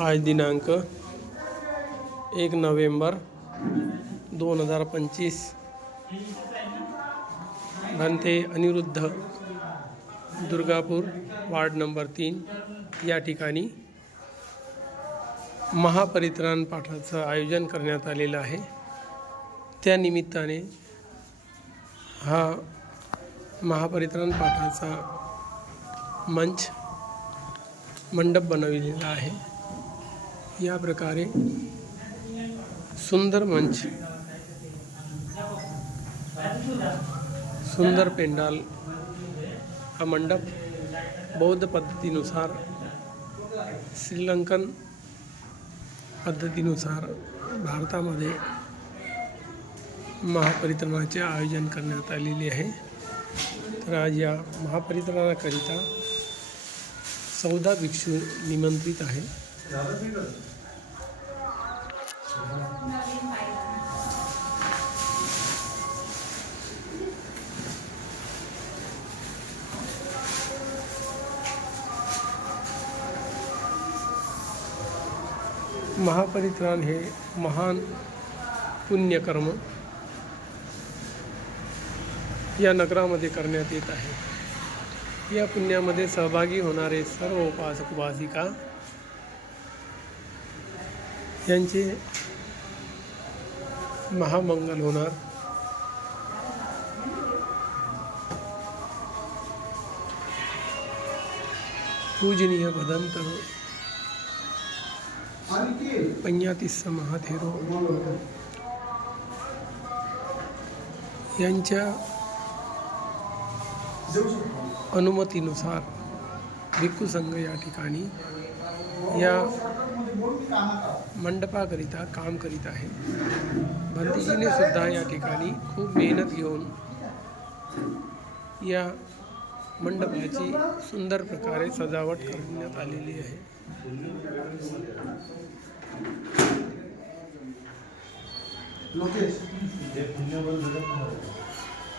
आज दिनांक एक नोव्हेंबर दोन हजार पंचवीस. भंते अनिरुद्ध दुर्गापूर वार्ड नंबर तीन या ठिकाणी महापरित्राण पाठाचं आयोजन करण्यात आलेलं आहे. त्या निमित्ताने हा महापरित्राण पाठाचा मंच मंडप बनविलेला आहे. या प्रकारे सुंदर मंच सुंदर पेंडाल हा मंडप बौद्ध पद्धतीनुसार श्रीलंकन पद्धतीनुसार भारतामध्ये महापरित्रणाचे आयोजन करण्यात आलेले आहे. या महापरित्रणाकरिता चौदा भिक्षू निमंत्रित आहे. महापरित्राण हे महान पुण्यकर्म या नगरामध्ये करण्यात येत आहे. या पुण्यामध्ये सहभागी होणारे सर्व उपासक उपासिका यांचे महामंगल होणार. पूजनीय भदंत पंजातीस महाथेरो यांच्या अनुमतीनुसार भिक्खू संघ या ठिकाणी या मंडपाकरिता काम करीत आहे भंतीजीने सुद्धा या ठिकाणी खूप मेहनत घेऊन या मंडपाची सुंदर प्रकारे सजावट करण्यात आलेली आहे। लोकेश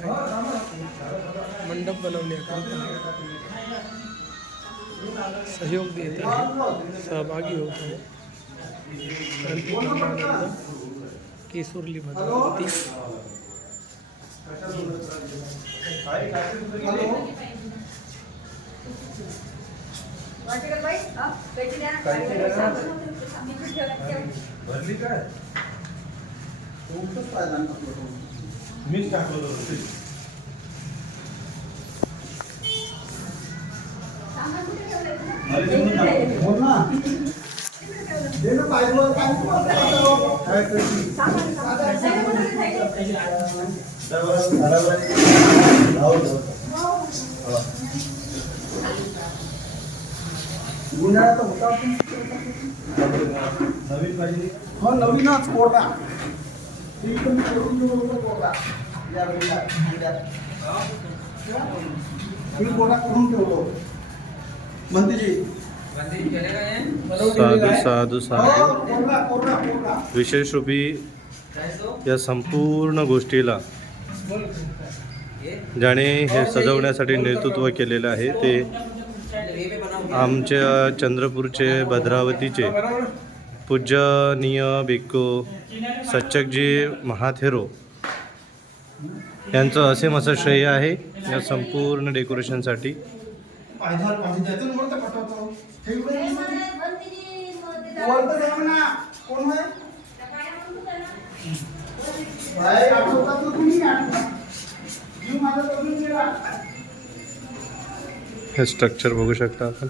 हे मंडप बनवण्याकरिता सहयोग देत आहे. सहभागी होत धर्मानंद केसुर्ली भद्रावती वाटेकर बाई, हा, पेटी द्या ना. मी पण ठेवलं, ठेव. उलटंच पाहिजे आणि आपलं कोण. मीच टाकलं होतं. बोल ना. दे ना काय आता काय करती? गुन्ह्याचा होता आपण. नवीन पाहिजे हो नवीनच कोरडा या. मी करून साधू साधू साधू. कोरडा कोरडा विशेष रूपी या संपूर्ण गोष्टीला ज्याने हे सजवण्यासाठी नेतृत्व केलेलं आहे ते आमच्या चंद्रपूरचे भद्रावतीचे पूजनीय भिक्खू सच्चकजी महाथेरो यांचं असे असं श्रेय आहे या संपूर्ण डेकोरेशनसाठी. हे स्ट्रक्चर बघू शकता आपण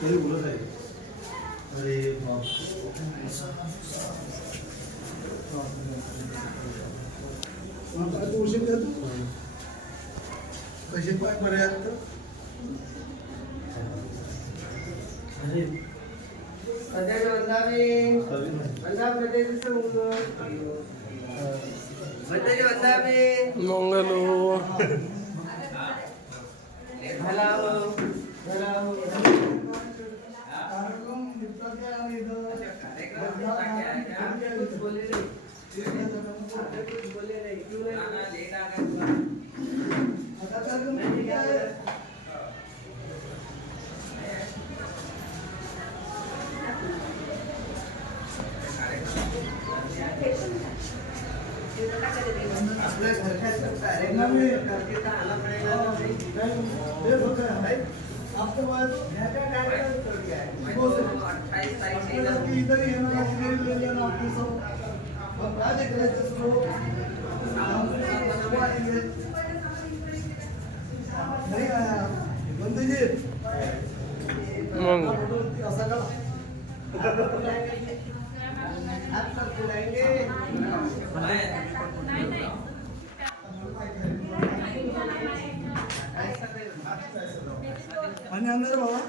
तरी बोलत आहे अरे बाप उशीर देतो कसे पाय बरे आहेत तर? मंगलो कार्यक्रम निपटायचे आणि इथं आता कार्यक्रम किती आहे? आपल्या घरच्याचं कार्यक्रम आहे. हे बघ आहे. आपलं वय हो, सर. आपल्याला की इधर ही येणार आहे, इधर ही येणार आहे, आपलं सब. अब काय करायचं सर्व? हम सर्व గవర్నమెంట్ ఏదైనా ఆఫీసు ప్రాజెక్ట్ లైసెన్స్లో బంధుజీ రసగల అని అందరూ బాబా